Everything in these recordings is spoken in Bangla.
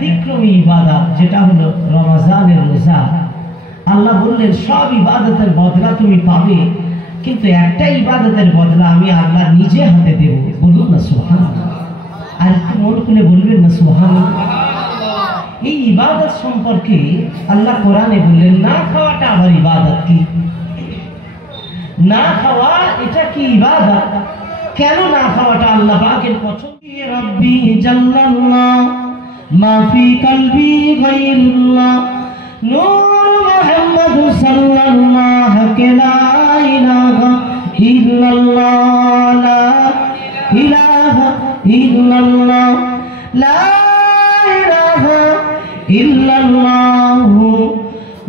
ব্যতিক্রমী ইবাদত যেটা হলো রমজানের রোজা। আল্লাহ বললেন সব ইবাদতের বদলা তুমি পাবে, কিন্তু একটা ইবাদতের বদলা আমি আল্লাহ নিজে হাতে দেব। বলুন না সুবহানাল্লাহ। আর একটু মন খুলে বলবেন না সুবহানাল্লাহ। এই ইবাদত সম্পর্কে আল্লাহ কোরআনে বললেন না খাওয়াটা আবার ইবাদত কি? না খাওয়া এটা কি ইবাদত? কেন না খাওয়াটা আল্লাহ পাকের পছন্দ? রব্বি জাল্লাল্লাহ মা ফি কলবি গায়রুল্লাহ নূর মুহাম্মদ সাল্লাল্লাহু লা ইলাহা ইল্লাল্লাহ লা ইলাহা ইল্লাল্লাহ লা ইলাহা ইল্লাল্লাহু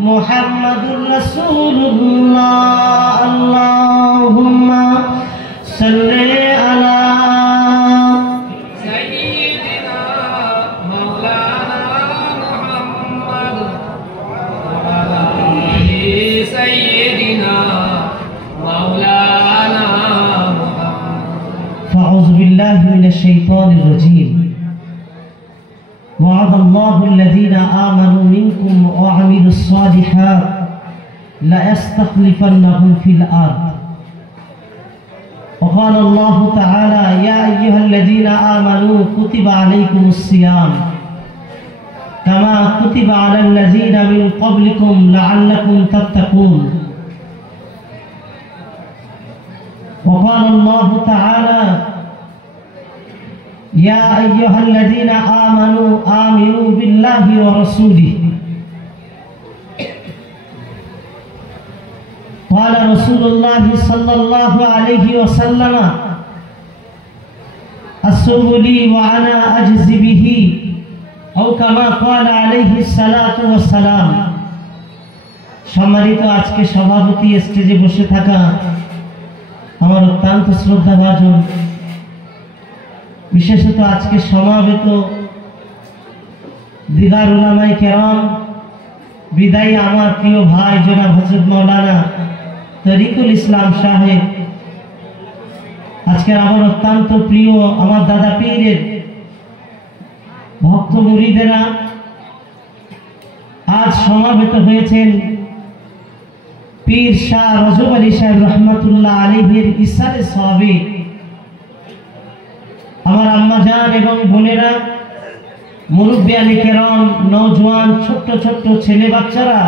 মুহাম্মাদুর রাসূলুল্লাহ আল্লাহুম্মা সাল্লি আলা সাইয়্যিদিনা মাওলানা মুহাম্মদ ওয়া আলা আলি সাইয়্যিদিনা মাওলানা মুহাম্মদ। ফাউযু বিল্লাহি মিনাশ শাইতানির রাজীম। وعد الله الذين آمنوا منكم وعملوا الصالحات ليستخلفنهم في الأرض. وقال الله تعالى يا أيها الذين آمنوا كتب عليكم الصيام كما كتب على الذين من قبلكم لعلكم تتقون. وقال الله تعالى يا أيها الذين آمنوا آمنوا بالله ورسوله. قال رسول الله صلى الله عليه وسلم الصوم لي وأنا أجزي به أو كما قال عليه الصلاة والسلام. সম্মানিত আজকে সভাপতি স্টেজে বসে থাকা আমার অত্যন্ত শ্রদ্ধাভাজন, বিশেষত আজকে সমাবেত দিগার উলামায়ে কেরাম, বিদায়ী আমার প্রিয় ভাই জনাব হযরত মাওলানা তরিকুল ইসলাম সাহেব, আজকে আমার অত্যন্ত প্রিয় আমার দাদা পীরের ভক্ত মুরিদেরা আজ সমাবেত হয়েছেন পীর শাহ রজব আলী সাহেব রহমাতুল্লাহ আলাইহির ইসালে সওয়াবে। আমার আম্মা জান এবং বোনেরা, মুরব্বিয়ানে কেরাম, নওজোয়ান, ছোট্ট ছোট্ট ছেলে বাচ্চারা,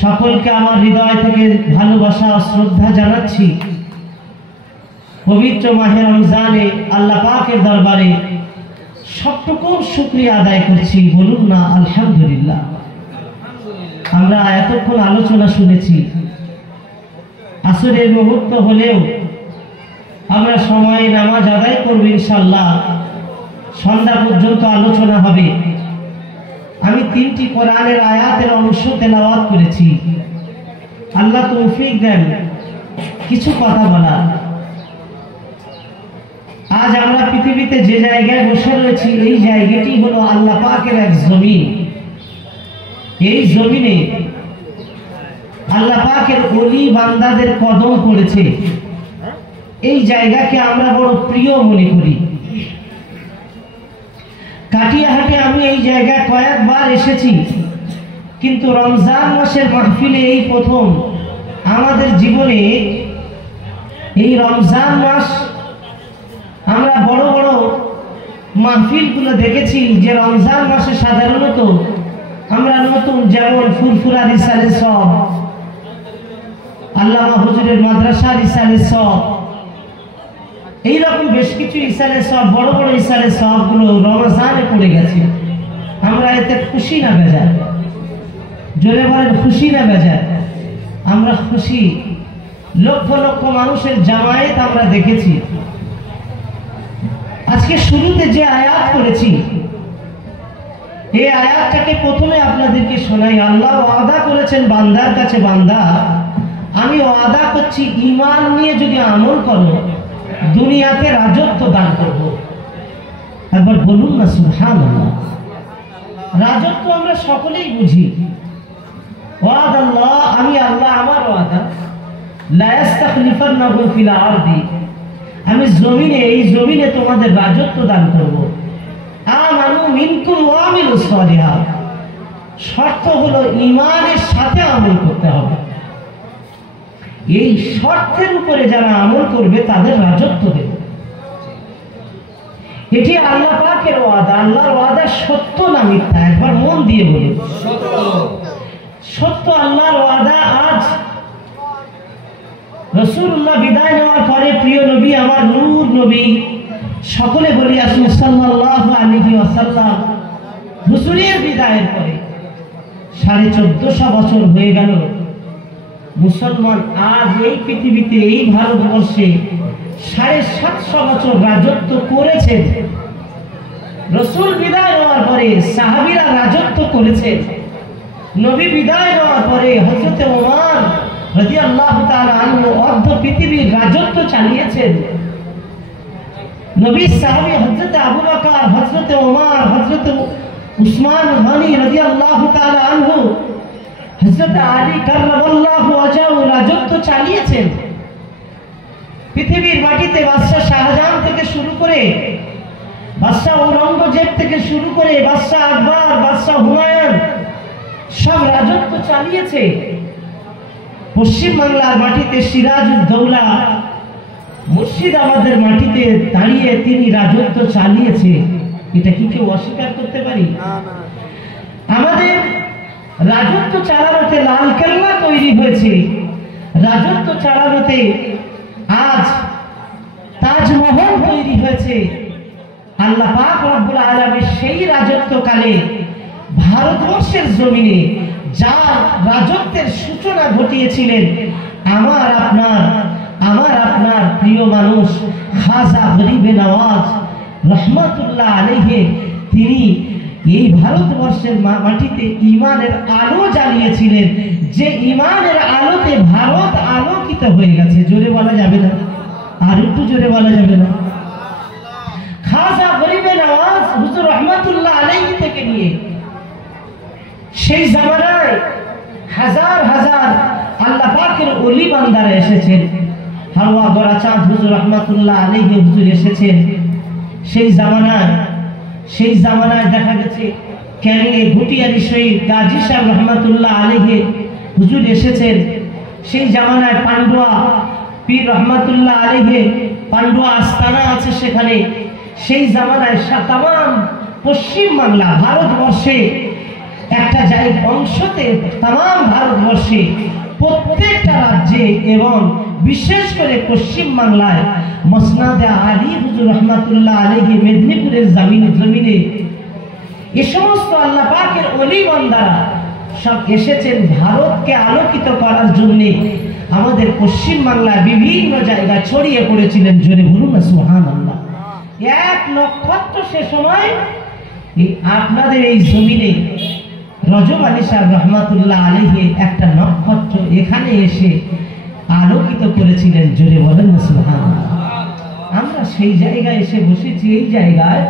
সকলকে আমার হৃদয় থেকে ভালোবাসা ও শ্রদ্ধা জানাচ্ছি। পবিত্র মাহে রমজানে আল্লাহ পাকের দরবারে সবটুকু শুকরিয়া আদায় করছি। বলুন না আলহামদুলিল্লাহ। আমরা এতক্ষণ আলোচনা শুনেছি, আসরের মুহূর্ত হলেও আমরা সময় নামাজ আদায় করব ইনশাআল্লাহ। সন্ধ্যা পর্যন্ত আলোচনা হবে। আমি 3টি কোরআনের আয়াতের অংশ তেলাওয়াত করেছি। আল্লাহ তৌফিক দেন কিছু কথা বলার। আজ আমরা পৃথিবীতে যে জায়গায় বসে রয়েছি, এই জায়গাটি হলো আল্লাহ পাকের এক জমিন। এই জমিনে আল্লাহ পাকের ওলি বান্দাদের কদম পড়েছে। এই জায়গাকে আমরা বড় প্রিয় মনে করি। কাটিয়াহাটে আমি এই জায়গায় কয়েকবার এসেছি, কিন্তু রমজান মাসের মাহফিলে এই প্রথম আমাদের জীবনে। এই রমজান মাস আমরা বড় বড় মাহফিলগুলো দেখেছি যে রমজান মাসে সাধারণত আমরা নতুন, যেমন ফুরফুরা রিসালে সব, আল্লামা হুজুরের মাদ্রাসা রিসালে সব, এইরকম বেশ কিছু ইসালে সব, বড় বড় ইসালে সবগুলো রমজানে পড়ে গেছে। আমরা এতে খুশি না বেজার? জোরে বলেন খুশি না বেজার? আমরা খুশি। লক্ষ লক্ষ মানুষের জামায়াত আমরা দেখেছি। আজকে শুরুতে যে আয়াত করেছি, এই আয়াতটাকে প্রথমে আপনাদেরকে শোনাই। আল্লাহ ওয়াদা করেছেন বান্দার কাছে, বান্দা আমি ওয়াদা করছি ঈমান নিয়ে যদি আমল করো দুনিয়াতে রাজত্ব দান করব। একবার বলুন না সুবহানাল্লাহ। রাজত্ব আমরা সকলেই বুঝি। ওয়াদাল্লাহ, আমি আল্লাহ, আমার ওয়াদা, লা ইস্তাখলিফান্নাকুম ফিল আরদি, আমি জমিনে, এই জমিনে তোমাদের রাজত্ব দান করব। আমানু মিনকুম ওয়া আমিলুস সালিহাত, শর্ত হলো ঈমানের সাথে আমল করতে হবে। এই শর্তের উপরে যারা আমল করবে তাদের রাজত্ব দেবে। এটি আল্লাহ পাকের ওয়াদা। আল্লাহর ওয়াদা সত্য না মিথ্যা? একবার মন দিয়ে বলুন সত্য। সত্য আল্লাহর ওয়াদা। আজ রাসূলুল্লাহ বিদায় নেওয়ার পরে প্রিয় নবী, আমার নূর নবী, সকলে বলি আসুন সাল্লাল্লাহু আলাইহি ওয়াসাল্লাম, হুজুরের বিদায়ের পরে 1450 বছর হয়ে গেল। মুসলমান আজ এই পৃথিবীতে, এই ভারতবর্ষে 750 বছর রাজত্ব করেছেন। রাসূল বিদায় নেওয়ার পরে সাহাবীরা রাজত্ব করেছেন। নবী বিদায় নেওয়ার পরে হযরত ওমর রাদিয়াল্লাহু তাআলা আনহু অর্ধ পৃথিবীর রাজত্ব চালিয়েছেন। নবী সাহাবী হযরত আবু বকর, হযরত ওমর, হযরত উসমান গনি রাদিয়াল্লাহু তাআলা আনহু, হযরত আলী কাররামাল্লাহু ওয়াজহাহু রাজত্ব চালিয়েছেন। পৃথিবীর মাটিতে বাদশা শাহজাহান থেকে শুরু করে, বাদশা ঔরঙ্গজেব থেকে শুরু করে, বাদশা আকবর, বাদশা হুমায়ুন সব রাজত্ব চালিয়েছে। পশ্চিম বাংলার মাটিতে সিরাজউদ্দৌলা মুর্শিদাবাদের মাটিতে দাঁড়িয়ে তিনি রাজত্ব চালিয়েছে। এটা কি কেউ অস্বীকার করতে পারি? আমাদের রাজত্ব চালানোতে লালকেল্লা তৈরি হয়েছে, রাজত্ব চালানোতে আজ তাজমহল তৈরি হয়েছে। আল্লাহ পাক রব্বুল আলামিন সেই রাজত্বকালে ভারতবর্ষের জমিনে যার রাজত্বের সূচনা ঘটিয়েছিলেন আমার আপনার প্রিয় মানুষ খাজা গরিবে নওয়াজ রহমাতুল্লাহ আলাইহি, তিনি এই ভারতবর্ষের মাটিতে ঈমানের আলো জ্বালিয়েছিলেন, যে ঈমানের আলোতে ভারত আলোকিত হয়ে গেছে। জোরে বলা যাবে না? আর একটু জোরে বলা যাবে না? খাজা গরিবে নওয়াজ হুজুর রহমাতুল্লাহ আলাইহি থেকে নিয়ে সেই জামানায় হাজার হাজার আল্লাহ পাকের ওলি বান্দারা এসেছেন। হাওয়া গরাচাঁদ হুজুর রহমাতুল্লাহ আলাইহি হুজুর এসেছেন। সেই জামানায় দেখা গেছে ক্যানিংয়ে ঘুটিয়ারি শহীদ গাজী সাহেব রহমাতুল্লাহ আলাইহি হুজুর এসেছেন। সেই জামানায় পান্ডুয়া পীর রহমাতুল্লাহ আলাইহি, পান্ডুয়া আস্তানা আছে সেখানে। সেই জামানায় তামাম পশ্চিম বাংলা ভারতবর্ষে একটা অংশতে, তামাম ভারতবর্ষে প্রত্যেকটা রাজ্যে এবং বিশেষ করে পশ্চিম বাংলায় মসনাদে আলী হুজুর রহমাতুল্লাহ আলাইহি মেদিনীপুরের জমিনে এ সমস্ত আল্লাহ পাকের ওলি বান্দারা সব এসেছেন ভারতকে আলোকিত করার জন্য। আমাদের পশ্চিম বাংলায় বিভিন্ন জায়গায় ছড়িয়ে পড়েছিলেন। জোরে বলুন না সুবহানাল্লাহ। এক নক্ষত্র সে সময় আপনাদের এই জমিনে রজব আলী সাহেব রহমাতুল্লাহ আলাইহি একটা নক্ষত্র এখানে এসে আলোকিত করেছিলেন। জোরে বলেন না সুবহানাল্লাহ। আমরা সেই জায়গায় এসে বসেছি। এই জায়গায়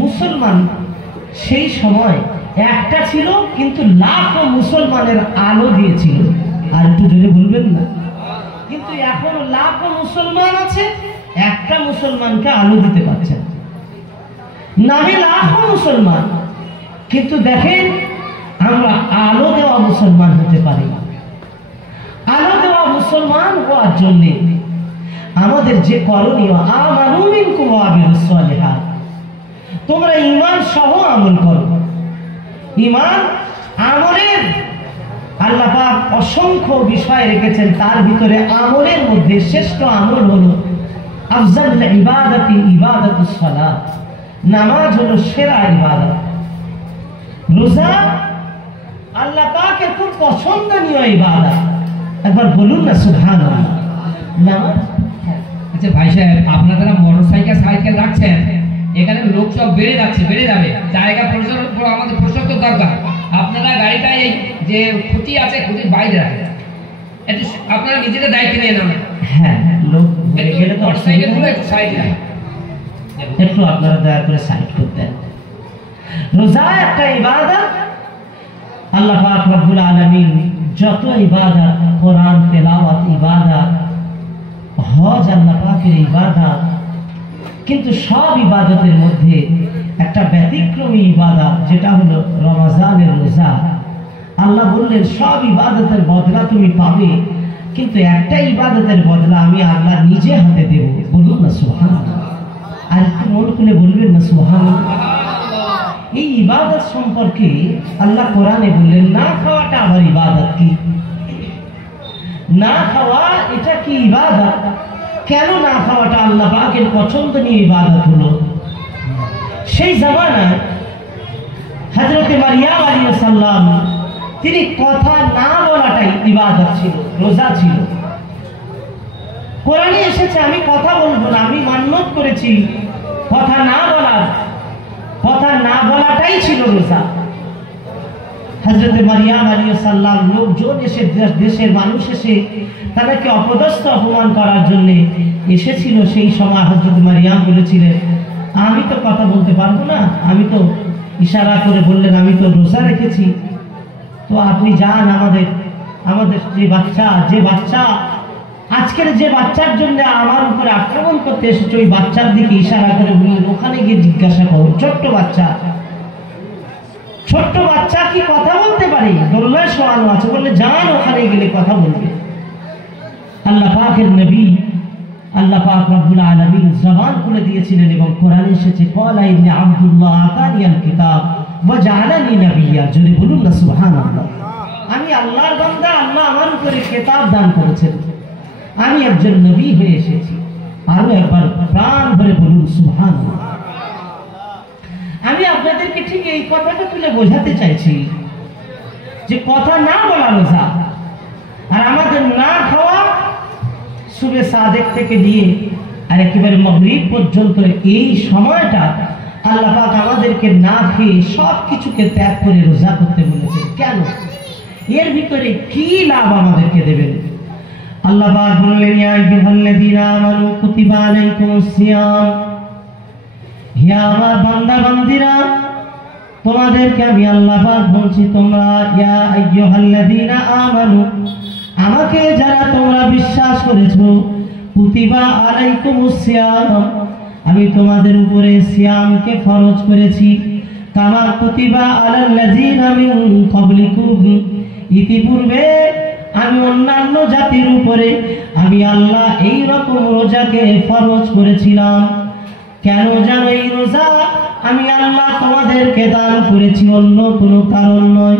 মুসলমান সেই সময় একটা ছিল, কিন্তু লাখো মুসলমানের আলো দিয়েছিল। আর একটু জোরে বলবেন না? কিন্তু এখন লাখো মুসলমান আছে, একটা মুসলমানকে আলো দিতে পারছে না। নামে লাখো মুসলমান, কিন্তু দেখেন আমরা আলো দেওয়া মুসলমান হতে পারি না। আলো দেওয়া মুসলমান হওয়ার জন্য আমাদের যে করণীয়, আমানু মিনকুম ওয়া আমিলুস সালিহাত, তোমরা ঈমান সহ আমল করো। ঈমান আমলের আল্লাহ পাক অসংখ্য বিষয় রেখেছেন, তার ভিতরে আমলের মধ্যে শ্রেষ্ঠ আমল হলো আফজালুল ইবাদাতি ইবাদাতুস সালাত, নামাজ হলো সেরা ইবাদত। রোজা আল্লাহ পাকের খুব পছন্দনীয় ইবাদত। একবার বলুন না সুবহানাল্লাহ। নামাজ। আচ্ছা ভাই সাহেব, আপনারা সাইকেল রাখছেন, এখানে লোক সব বেড়ে যাবে, জায়গা আমাদের প্রশস্ত দরকার। আপনারা গাড়িটা এই যে খুঁটি আছে, খুঁটির বাইরে রাখেন, একটু আপনারা নিজেদের দায়িত্ব নিয়ে নেন। হ্যাঁ, লোক বেড়ে গেলে তো একটু আপনারা দয়া করে সাইড করতেন। রোজা একটা ইবাদত। আল্লাহ পাক রব্বুল আলামিন যত ইবাদত, কোরআন তেলাওয়াত ইবাদত, হজ আল্লাহ পাকের ইবাদত, কিন্তু সব ইবাদতের মধ্যে একটা ব্যতিক্রমী ইবাদত, যেটা হলো রমজানের রোজা। আল্লাহ বললেন সব ইবাদতের বদলা তুমি পাবে, কিন্তু একটা ইবাদতের বদলা আমি আল্লাহ নিজে হাতে দেব। বলুন না সুবহানাল্লাহ। আর একটু মন খুলে বলবেন না সুবহানাল্লাহ। এই ইবাদত সম্পর্কে আল্লাহ কোরআনে বললেন, না খাওয়াটা আবার ইবাদত কি? না খাওয়া এটা কি ইবাদত? কেন না খাওয়াটা আল্লাহ পাকের পছন্দনীয় ইবাদত হলো? সেই জামানায় হযরতে মারিয়াম আলাইহিস সালাম, তিনি কথা না বলাটাই ইবাদত ছিল, রোজা ছিল। কোরআনে এসেছে আমি কথা বলবো না, আমি মান্যত করেছি কথা না বলার, কথা না বলাটাই ছিল রোজা। হযরতে মারিয়াম আলাইহিস সালাম, লোকজন এসে, দেশের মানুষ এসে তাদেরকে অপদস্থ অপমান করার জন্য এসেছিল। সেই সময় হযরতে মারিয়াম বলেছিলেন, আমি তো কথা বলতে পারবো না, আমি তো ইশারা করে বললেন আমি তো রোজা রেখেছি, তো আপনি যান, আমাদের যে বাচ্চা আজকের যে বাচ্চার জন্য আমার উপরে আক্রমণ করতে এসেছে, ওই বাচ্চার দিকে ইশারা করে বললেন ওখানে গিয়ে জিজ্ঞাসা করো। ছোট্ট বাচ্চা কি কথা বলতে পারে? দোলনায় শোয়ানো আছে, বললে যান ওখানে গেলে কথা বলবে। আল্লাহ পাকের নবী, আল্লাহ পাক রব্বুল আলামিন জবান খুলে দিয়েছিলেন এবং কোরআনে এসেছে ক্বালা ইন্নী আব্দুল্লাহ আতানিয়াল কিতাব ওয়া জাআলানি নাবিয়্যা। জোরে বলুন না সুবহানাল্লাহ। আমি আল্লাহর বান্দা, আল্লাহ আমার উপরে কিতাব দান করেছেন, আমি একজন নবী হয়ে এসেছি। আরো একবার প্রাণ ভরে বলুন সুবহানাল্লাহ। আমি আপনাদেরকে ঠিক এই কথাটা তুলে বোঝাতে চাইছি যে কথা না বলা রোজা, আর আমাদের না খাওয়া সুবে সাদেক থেকে নিয়ে আর একেবারে মাগরিব পর্যন্ত এই সময়টা আল্লাহ পাক আমাদেরকে না খেয়ে সব কিছুকে ত্যাগ করে রোজা করতে বলেছেন। কেন? এর ভিতরে কি লাভ আমাদেরকে দেবেন? আল্লাহ পাক বললেন, ইয়া আইয়ুহাল্লাযীনা আমানু কুতিবা আলাইকুমুস সিয়াম। হে আমার বান্দা বান্দীরা, তোমাদেরকে আমি আল্লাহ পাক বলছি, তোমরা ইয়া আইয়ুহাল্লাযীনা আমানু, আমাকে যারা তোমরা বিশ্বাস করেছো, কুতিবা আলাইকুমুস সিয়াম, আমি তোমাদের উপরে সিয়ামকে ফরজ করেছি। কামা কুতিবা আলাল্লাযীনা মিন ক্বাবলিকুম, ইতিপূর্বে আমি অন্যান্য জাতির উপরে আমি আল্লাহ এই রকম রোজাকে ফরজ করেছিলাম। কেন জানো এই রোজা আমি আল্লাহ তোমাদেরকে দান করেছি? অন্য কোনো কারণ নয়।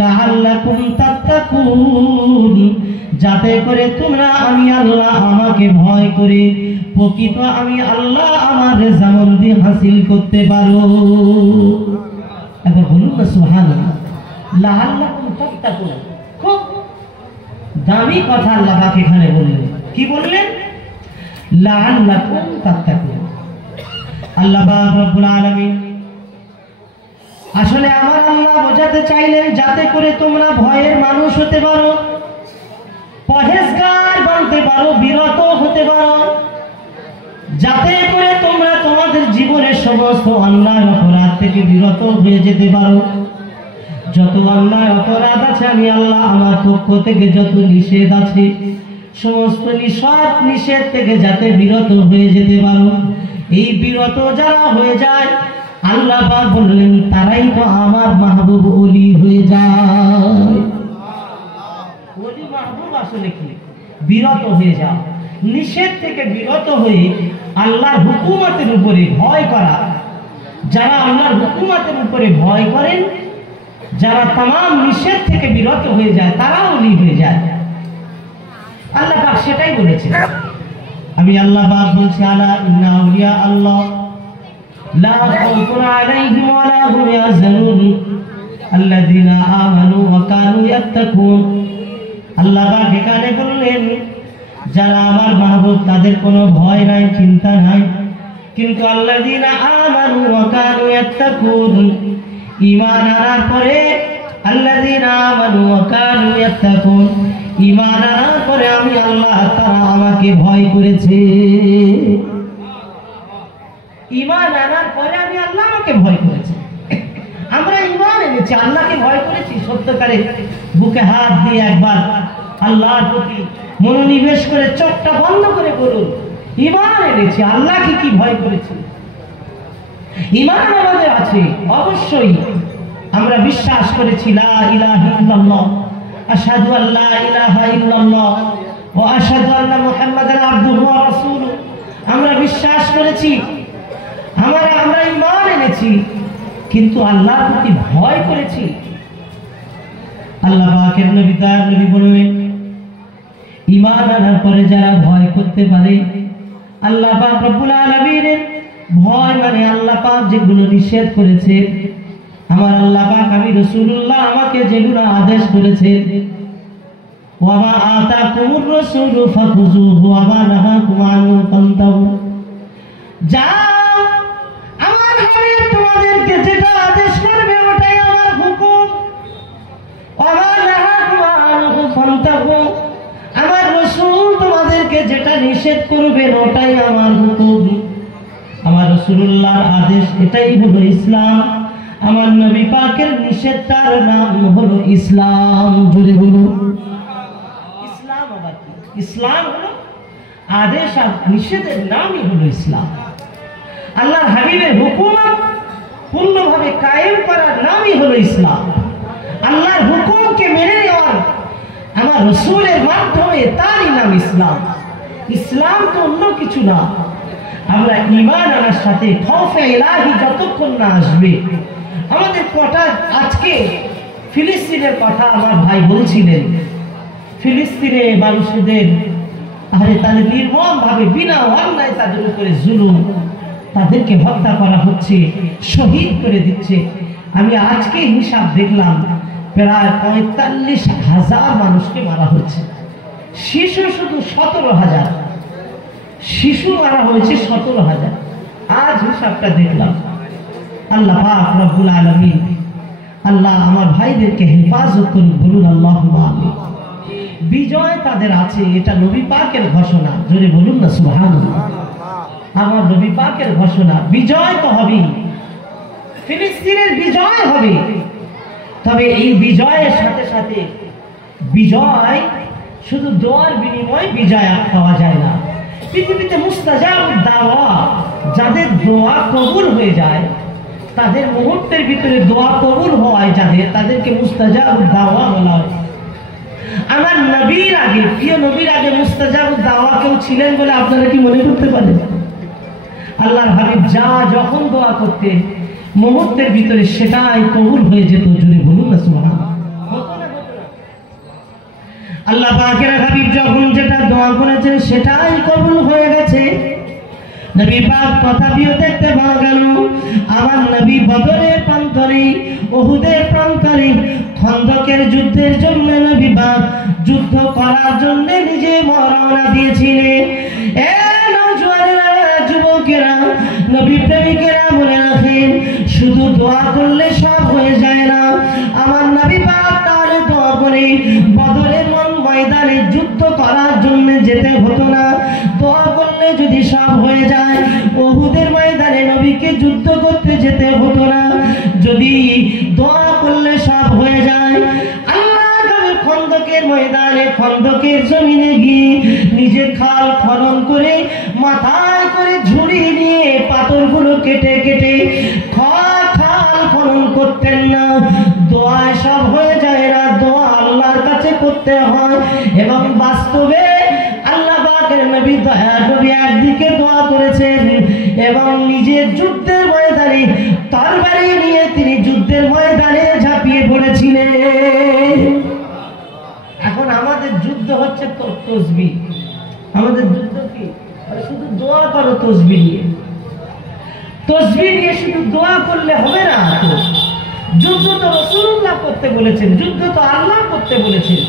লাআল্লাকুম তাত্তাকুন, যাতে করে তোমরা আমি আল্লাহ আমাকে ভয় করে প্রকৃত আমি আল্লাহ আমার রেজামন্দি হাসিল করতে পারো। একবার বলুন না সুবহানাল্লাহ। লাআল্লাকুম তাত্তাকুন, খুব দামি কথা আল্লাহ পাক এখানে বললেন। কি বললেন? লাআল্লাকুম তাত্তাকুন। আল্লাহ পাক রব্বুল আলামিন আসলে আমার আল্লাহ বোঝাতে চাইলেন যাতে করে তোমরা ভয়ের মানুষ হতে পারো, পরহেজগার বানতে পারো, বিরত হতে পারো, যাতে করে তোমরা তোমাদের জীবনের সমস্ত অন্যায় অপরাধ থেকে বিরত হয়ে যেতে পারো। যত অন্যায় অপরাধ আছে আমি আল্লাহ আমার পক্ষ থেকে যত নিষেধ আছে, সমস্ত নিষেধ থেকে যাতে বিরত হয়ে যেতে পারো। এই বিরত যারা হয়ে যায়, আল্লাহ পাক বললেন তারাই তো আমার মাহবুব ওলি হয়ে যায়। ওলি মাহবুব আসলে কি? বিরত হয়ে যাও, নিষেধ থেকে বিরত হয়ে আল্লাহর হুকুমতের উপরে ভয় করা। যারা আল্লাহর হুকুমতের উপরে ভয় করেন, যারা तमाम নিষেধ থেকে বিরত হয়ে যায়, তারা ওলি হয়ে যায়। আল্লাহ পাক সেটাই বলেছেন। আমি আল্লাহ পাক বলছি, আলা ইন্না আউলিয়া আল্লাহ লা খাউফুন আলাইহিম ওয়া লা হুম ইয়াহজানুন আল্লাযীনা আমানু ওয়া কানু ইয়াত্তাকুন। আল্লাহ পাক এখানে বললেন যারা আমার মাহবুব তাদের কোনো ভয় নাই, চিন্তা নাই, কিন্তু আল্লাযীনা আমানু ওয়া কানু ইয়াত্তাকুন, ঈমান আনার পরে আল্লাযীনা আমানু ওয়া কানু ইয়াত্তাকুন, ঈমান আনার পরে আমি আল্লাহ তারা আমাকে ভয় করেছে। ঈমান আনার পরে আমি আল্লাহ আমাকে ভয় করেছে। আমরা ঈমান এনেছি, আল্লাহকে ভয় করেছি। সত্যকারে বুকে হাত দিয়ে একবার আল্লাহর প্রতি মনোনিবেশ করে চোখটা বন্ধ করে বলুন, ঈমান এনেছি, আল্লাহকে কি ভয় করেছি? ঈমান আমাদের আছে অবশ্যই। আমরা বিশ্বাস করেছি লা ইলাহা ইল্লাল্লাহ, আশহাদু আল্লা ইলাহা ইল্লাল্লাহ ওয়া আশহাদু আন্না মুহাম্মাদান আবদুহু ওয়া রাসূলুহু। আমরা বিশ্বাস করেছি, আমরা ঈমান এনেছি, কিন্তু আল্লাহর প্রতি ভয় করেছি। আল্লাহ পাকের নবী তার নবী বললেন, ঈমান আনার পরে যারা ভয় করতে পারে, আল্লাহ পাক রব্বুল আলামিনের ভয় মানে আল্লাহ পাক যেগুলো নিষেধ করেছে, আমার আল্লাহ পাক আমি রাসূলুল্লাহ আমাকে যেগুলো আদেশ করেছে, ওয়া মা আতাকুমুর রাসূলু ফাখুযুহু ওয়া মা নাহাকুম আনহু ফান্তাহু। যা আমার হাবিব তোমাদেরকে যেটা আদেশ করবে ওটাই আমার হুকুম, ওয়া মা নাহাকুম আনহু ফান্তাহু। আমার রাসূল তোমাদেরকে যেটা নিষেধ করবেন ওটাই আমার হুকুম। আমার রাসূলুল্লাহর আদেশ এটাই হলো ইসলাম, আমার নবী পাকের নিষেধটার নাম হলো ইসলাম। জোরে বলুন ইসলাম। আবার কি ইসলাম হলো আদেশ আর নিষেধের নামই হলো ইসলাম। আল্লাহর হাবিবের হুকুম পূর্ণভাবে কায়েম করার নামই হলো ইসলাম। আল্লাহর হুকুমকে মেনে নেওয়ার আমার রাসূলের মাধ্যমে তারই নাম ইসলাম। ইসলাম তো অন্য কিছু না। আমরা ঈমান আনার সাথে খৌফে ইলাহি যতক্ষণ না আসবে, আমাদের কথা আজকে ফিলিস্তিনের কথা আমার ভাই বলছিলেন, ফিলিস্তিনে মানুষদের তাদের নির্মম ভাবে বিনা অন্যায় তাদের উপরে জুলুম, তাদেরকে হত্যা করা হচ্ছে, শহীদ করে দিচ্ছে। আমি আজকে হিসাব দেখলাম প্রায় ৪৫,০০০ মানুষকে মারা হচ্ছে। শিশু শুধু ১৭,০০০, শিশু মারা হয়েছে ১৭,০০০। আজ হিসাবটা দেখলাম। আল্লাহ পাক রব্বুল আলামিন আল্লাহ আমার ভাইদেরকে হেফাজত করুন, বলুন আল্লাহুম্মা আমিন। বিজয় তাদের আছে, এটা নবী পাকের ঘোষণা। জোরে বলুন না সুবহানাল্লাহ। আমার নবী পাকের ঘোষণা, বিজয় তো হবেই, ফিলিস্তিনের বিজয় হবে। তবে এই বিজয়ের সাথে সাথে বিজয় শুধু দোয়ার বিনিময়ে বিজয় পাওয়া যায় না। পৃথিবীতে মুস্তাজাব দাওয়া, যাদের দোয়া কবুল হয়ে যায়, তাদের মুহূর্তের ভিতরে দোয়া কবুল হওয়ায় যাদের, তাদেরকে মুস্তাজাব দাওয়া বলা হয়। আমার নবীর আগে, প্রিয় নবীর আগে মুস্তাজাব দাওয়া কেউ ছিলেন বলে আপনারা কি মনে করতে পারেন? আল্লাহর হাবিব যা যখন দোয়া করতেন মুহূর্তের ভিতরে সেটাই কবুল হয়ে যেত। জোরে বলুন না সুবহানাল্লাহ। আল্লাহ পাকের হাবিব যখন যেটা দোয়া করেছেন সেটাই কবুল হয়ে গেছে। নবী পাক তথাপিও দেখতে পাওয়া গেল আমার নবী বদরের প্রান্তরে, উহুদের প্রান্তরে, খন্দকের যুদ্ধের জন্য নবী পাক যুদ্ধ করার জন্য নিজে রওনা দিয়েছিলেন। এ নওজোয়ানেরা, যুবকেরা, নবী প্রেমিকেরা মনে রাখেন, শুধু দোয়া করলে সব হয়ে যায় না। আমার নবী পাক তাহলে দোয়া করে বদরের ময়দানে যুদ্ধ করার জন্য যেতে হতো না। দোয়া করলে যদি সব হয়ে যায়, উহুদের ময়দানে নবীকে যুদ্ধ করতে যেতে হতো না। যদি দোয়া করলে সব হয়ে যায়, আল্লাহ নবী খন্দকের ময়দানে, খন্দকের জমিনে গিয়ে নিজে খাল খনন করে মাথায় করে ঝুড়ি নিয়ে পাথরগুলো কেটে কেটে খাল খনন করতেন না। দোয়ায় সব হয়ে যায় না, দোয়া আল্লাহর কাছে করতে হয়। এবং বাস্তবে আল্লাহ পাকের নবী নবী একদিকে দোয়া করেছেন এবং নিজের যুদ্ধের ময়দানে তরবারি নিয়ে তিনি যুদ্ধের ময়দানে ঝাঁপিয়ে পড়েছিলেন। এখন আমাদের যুদ্ধ হচ্ছে তসবিহ। আমাদের যুদ্ধ কি? শুধু দোয়া করো তসবিহ নিয়ে। তসবিহ নিয়ে শুধু দোয়া করলে হবে না। তো যুদ্ধ তো রাসূলুল্লাহ করতে বলেছেন, যুদ্ধ তো আল্লাহ করতে বলেছেন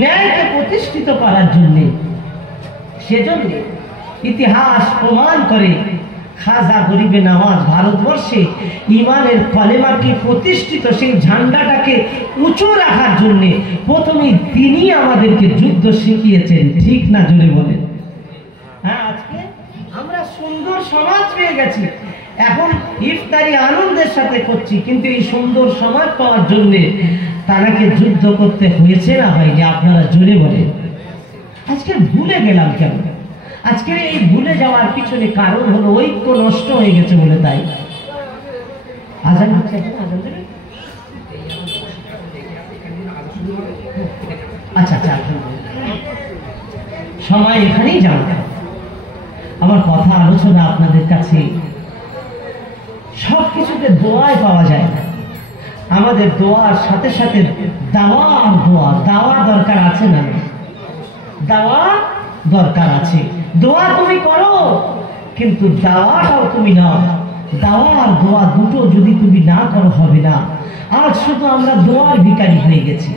ন্যায়কে প্রতিষ্ঠিত করার জন্য। সেজন্য ইতিহাস প্রমাণ করে খাজা গরিবে নওয়াজ ভারতবর্ষে ইমানের কলেমাকে প্রতিষ্ঠিত, সেই ঝান্ডাটাকে উঁচু রাখার জন্য প্রথমেই তিনি আমাদেরকে যুদ্ধ শিখিয়েছেন। ঠিক না? জোরে বলেন। হ্যাঁ, আজকে আমরা সুন্দর সমাজ পেয়ে গেছি, এখন ইফতারি আনন্দের সাথে করছি, কিন্তু এই সুন্দর সমাজ পাওয়ার জন্য তারাকে যুদ্ধ করতে হয়েছে না হয়নি? আপনারা জোরে বলেন। আজকে ভুলে গেলাম কেন? আজকে এই ভুলে যাওয়ার পিছনে কারণ হলো ঐক্য নষ্ট হয়ে গেছে বলে। তাই আজান হচ্ছে, আজান দেবে। আচ্ছা আচ্ছা, সময় এখানেই জানা। আমার কথা আলোচনা আপনাদের কাছে সবকিছুতে দোয়ায় পাওয়া যায় না। আমাদের দোয়ার সাথে সাথে দাওয়ার দোয়া, দাওয়া দরকার আছে না? দাওয়া দরকার আছে। দোয়া তুমি করো, কিন্তু দাওয়াটাও তুমি নাও। দাওয়া আর দোয়া দুটো যদি তুমি না করো হবে না। আজ শুধু আমরা দোয়ার ভিখারি হয়ে গেছি।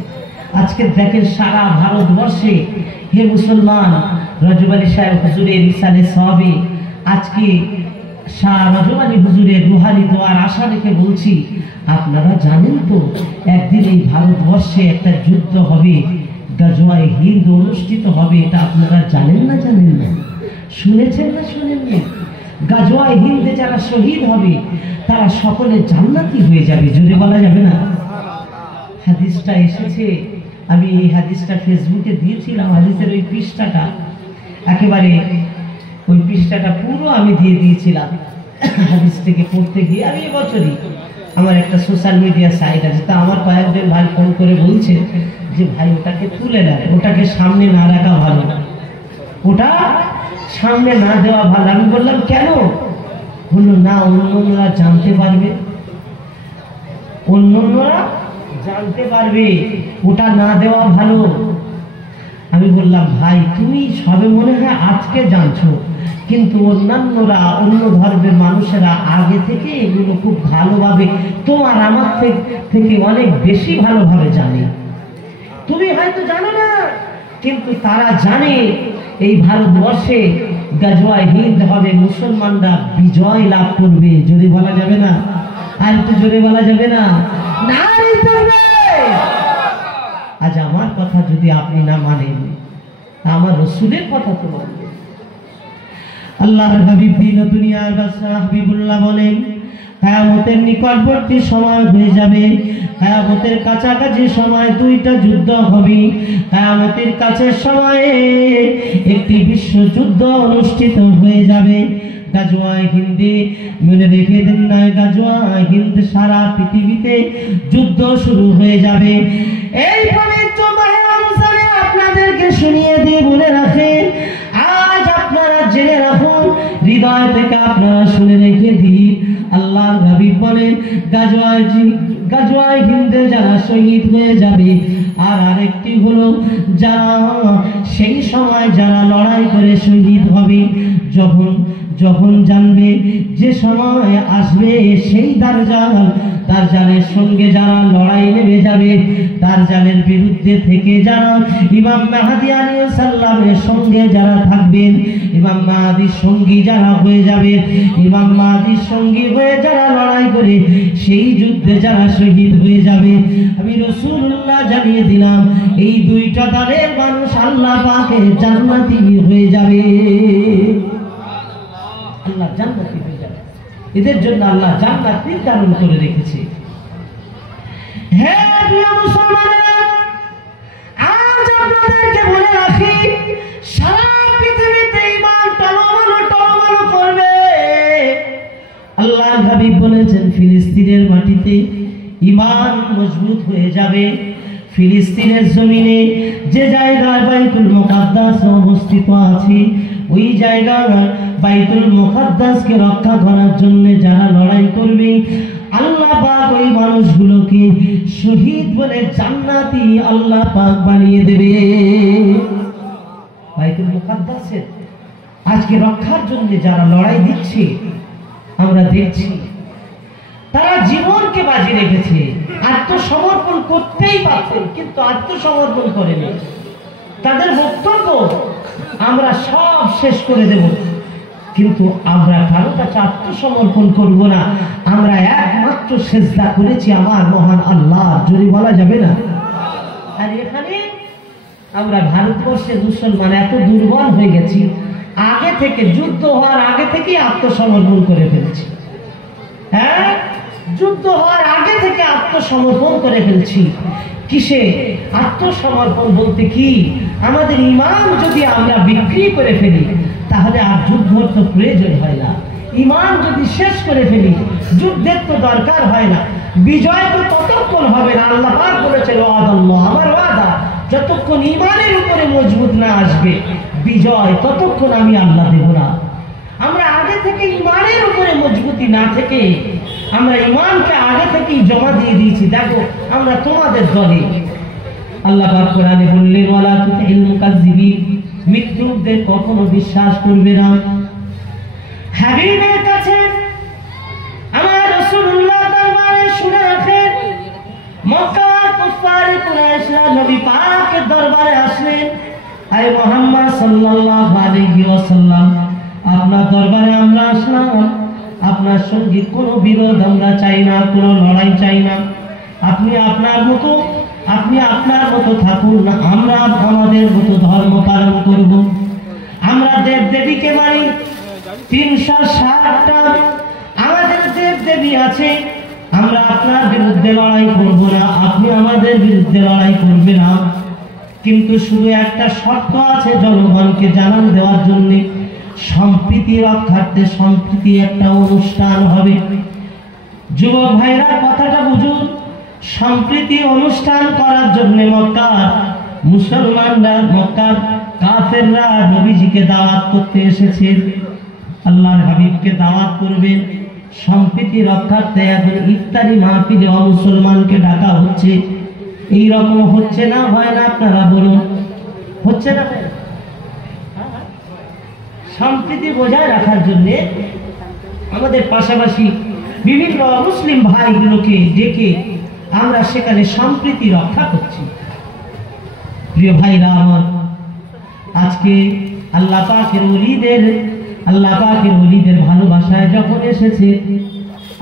আজকে দেখেন সারা ভারতবর্ষে, হে মুসলমান, রজব আলী সাহেব হুজুরের ইসালে সওয়াবে, আজকে শাহ রজব আলী হুজুরের রুহানি দোয়ার আশা রেখে বলছি, আপনারা জানেন তো একদিন এই ভারতবর্ষে একটা যুদ্ধ হবে, গাজওয়ায়ে হিন্দ অনুষ্ঠিত হবে। এটা আপনারা জানেন না? জানেন না? শুনেছেন না শুনেন না? গাজওয়ায়ে হিন্দে যারা শহীদ হবে তারা সকলে জান্নাতি হয়ে যাবে। জোরে বলা যাবে না? হাদিসটা এসেছে, আমি এই হাদিসটা ফেসবুকে দিয়েছিলাম। হাদিসের ওই পৃষ্ঠাটা একেবারে, ওই পৃষ্ঠাটা পুরো আমি দিয়ে দিয়েছিলাম। হাদিস থেকে পড়তে গিয়ে আমি এবছরই, আমার একটা সোশ্যাল মিডিয়া সাইট আছে, তা আমার কয়েকজন ভাই ফোন করে বলছে যে ভাই ওটাকে তুলে নেয়, ওটাকে সামনে না রাখা ভালো, ওটা সামনে না দেওয়া ভালো। আমি বললাম কেন? বললো না, অন্যরা জানতে পারবে, অন্যরা জানতে পারবে, ওটা না দেওয়া ভালো। আমি বললাম ভাই তুমি সবে মনে হয় আজকে জানছো, কিন্তু অন্যান্যরা, অন্য ধর্মের মানুষেরা আগে থেকে এগুলো খুব ভালোভাবে তোমার আমার থেকে অনেক বেশি ভালোভাবে জানে। তুমি হয়তো জানো না, কিন্তু তারা জানে এই ভারতবর্ষে গাজওয়ায়ে হিন্দ হবে, মুসলমানরা বিজয় লাভ করবে। জোরে বলা যাবে না? আর একটু জোরে বলা যাবে না? আজ আমার কথা যদি আপনি না মানেন, আমার রাসূলের কথা তো মানবেন। আল্লাহর হাবিব দিন দুনিয়ার বাদশাহ হাবিবুল্লাহ বলেন, কিয়ামতের নিকটবর্তী সময় হয়ে যাবে, কিয়ামতের কাছাকাছি সময় দুইটা যুদ্ধ হবে। কিয়ামতের কাছের সময়ে একটি বিশ্বযুদ্ধ অনুষ্ঠিত হয়ে যাবে, গাজওয়ায়ে হিন্দে। মনে রেখে দেন না, গাজওয়ায়ে হিন্দ সারা পৃথিবীতে যুদ্ধ শুরু হয়ে যাবে। এই পবিত্র মাহে রমজানে আপনাদেরকে শুনিয়ে দিয়ে বলে রাখেন, আজ আপনারা জেনে রাখুন, হৃদয় থেকে আপনারা শুনে রেখে দিন। আল্লাহর হাবিব বলেন, গাজওয়ায়ে হিন্দে যারা শহীদ হয়ে যাবে, আর আরেকটি হলো যারা সেই সময় যারা লড়াই করে শহীদ হবে, যখন জানবে যে সময় আসবে সেই দাজ্জালের সঙ্গে যারা লড়াই নেমে যাবে, দাজ্জালের বিরুদ্ধে থেকে যারা ইমাম মাহদী আলাইহিস সালামের সঙ্গে যারা থাকবেন, ইমাম মাহদীর সঙ্গী যারা হয়ে যাবে, ইমাম মাহদীর সঙ্গী হয়ে যারা লড়াই করে সেই যুদ্ধে যারা শহীদ হয়ে যাবে, আমি রাসূলুল্লাহ জানিয়ে দিলাম এই দুইটা দলের মানুষ আল্লাহ পাকের জান্নাতি হয়ে যাবে। আল্লাহ জান্নাতি হয়ে যাবে, এদের জন্য আল্লাহ জান্নাত নির্ধারণ করে রেখেছে। হে প্রিয় মুসলমানেরা, আজ আপনাদেরকে বলে রাখি, সারা পৃথিবীতে ঈমান টলমল করবে। আল্লাহর হাবিব বলেছেন, ফিলিস্তিনের মাটিতে ঈমান মজবুত হয়ে যাবে। ফিলিস্তিনের জমিনে যে জায়গায় বাইতুল মুকাদ্দাস অবস্থিত আছে, ওই জায়গায় বাইতুল মুকাদ্দাসকে রক্ষা করার জন্য যারা লড়াই করবে, আল্লাহ পাক ওই মানুষগুলোকে শহীদ বলে জান্নাতি আল্লাহ পাক বানিয়ে দেবে। বাইতুল মুকাদ্দাসের আজকে রক্ষার জন্য যারা লড়াই দিচ্ছে, আমরা দেখছি তারা জীবনকে বাজি রেখেছে, আত্মসমর্পণ করতেই পারতেন কিন্তু আত্মসমর্পণ করেনি। তাদের বক্তব্য আমরা সব শেষ করে দেব, কিন্তু আমরা কারো কাছে আত্মসমর্পণ করব না। আমরা একমাত্র সেজদা করেছি আমার মহান আল্লাহ। যদি বলা যাবে না? আর এখানে আমরা ভারতবর্ষের মুসলমান এত দুর্বল হয়ে গেছি, আগে থেকে যুদ্ধ হওয়ার আগে থেকেই আত্মসমর্পণ করে ফেলেছি। হ্যাঁ, যুদ্ধ হওয়ার আগে থেকে আত্মসমর্পণ করে ফেলছি। কিসে আত্মসমর্পণ বলতে কি? আমাদের ঈমান যদি আমরা বিক্রি করে ফেলি, তাহলে আর যুদ্ধর তো প্রয়োজন হয় না। ইমান যদি শেষ করে ফেলি, যুদ্ধের তো দরকার হয় না, বিজয় তো ততক্ষণ হবে না। আল্লাহ পাক বলেছিল আল্লাহ আমার ওয়াদা, যতক্ষণ ইমানের উপরে মজবুত না আসবে বিজয় ততক্ষণ আমি আল্লাহ দেব না। আমরা আগে থেকে ইমানের উপরে মজবুতি না থেকে আমরা ইমানকে আগে থেকেই জমা দিয়ে দিয়েছি। দেখো আমরা তোমাদের দলে। আল্লাহ পাক কোরআনে বললেন ওয়ালা তুতিল মুকাজ্জিবিন, মিথ্যুকদের কখনো বিশ্বাস করবে না। হাবিবের কাছে আমার রাসূলুল্লাহ দরবারে শুনে রাখেন, মক্কার কুফার কুরাইশরা নবী পাকের দরবারে আসলেন, আয় মুহাম্মদ সাল্লাল্লাহু আলাইহি ওয়াসাল্লাম, আপনার দরবারে আমরা আসলাম, আপনার সঙ্গে কোনো বিরোধ আমরা চাই না, কোনো লড়াই চাই না। আপনি আপনার মতো থাকুন না, আমরা আমাদের মতো ধর্ম পালন করব। আমরা দেব দেবীকে মানি, 360টা আমাদের দেব দেবী আছে। আমরা আপনার বিরুদ্ধে লড়াই করব না, আপনি আমাদের বিরুদ্ধে লড়াই করবেন না। কিন্তু শুধু একটা শর্ত আছে জনগণকে জানান দেওয়ার জন্য, সম্প্রীতি রক্ষার্থে সম্প্রীতি একটা অনুষ্ঠান হবে। যুবক ভাইরা কথাটা বুঝুন, সম্প্রীতি অনুষ্ঠান করার জন্য মক্কার মুসলমানরা, মক্কার কাফেররা নবীজিকে দাওয়াত করতে এসেছে। আল্লাহর হাবিবকে দাওয়াত করবেন, সম্প্রীতি রক্ষার্থে এখন ইফতারি মাহফিলে মুসলমানকে ডাকা হচ্ছে। এই রকম হচ্ছে না, হয় না? আপনারা বলুন, হচ্ছে না? সম্প্রীতি বজায় রাখার জন্য আমাদের পাশাপাশি বিভিন্ন মুসলিম ভাইগুলোকে ডেকে আমরা সেখানে সম্প্রীতি রক্ষা করছি। প্রিয় ভাইরা আমার, আজকে আল্লাহ পাকের ওলিদের ভালোবাসায় যখন এসেছে,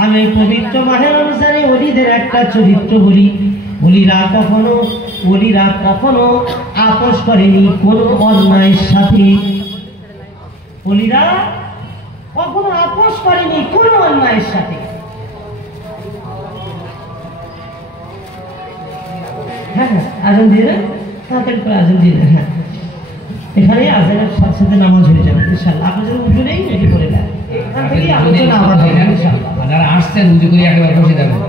আমি পবিত্র মাহে রমজানে ওলিদের একটা চরিত্র বলি। ওলিরা কখনো আপোষ করেনি কোনো অন্যায়ের সাথে। ওলিরা কখনো আপোষ করেনি কোনো অন্যায়ের সাথে। হ্যাঁ, আজান দিয়ে দেন, তাড়াতাড়ি করে আজান দিয়ে দেন। হ্যাঁ, এখানে আজানের সাথে সাথে নামাজ হয়ে যাবে ইনশাআল্লাহ। আপনি যদি উজু নেই রেডি করে দেন, এখান থেকেই আলোচনা আবার হবে ইনশাআল্লাহ। যারা আসছেন উজু করে একেবারে বসে যাবেন।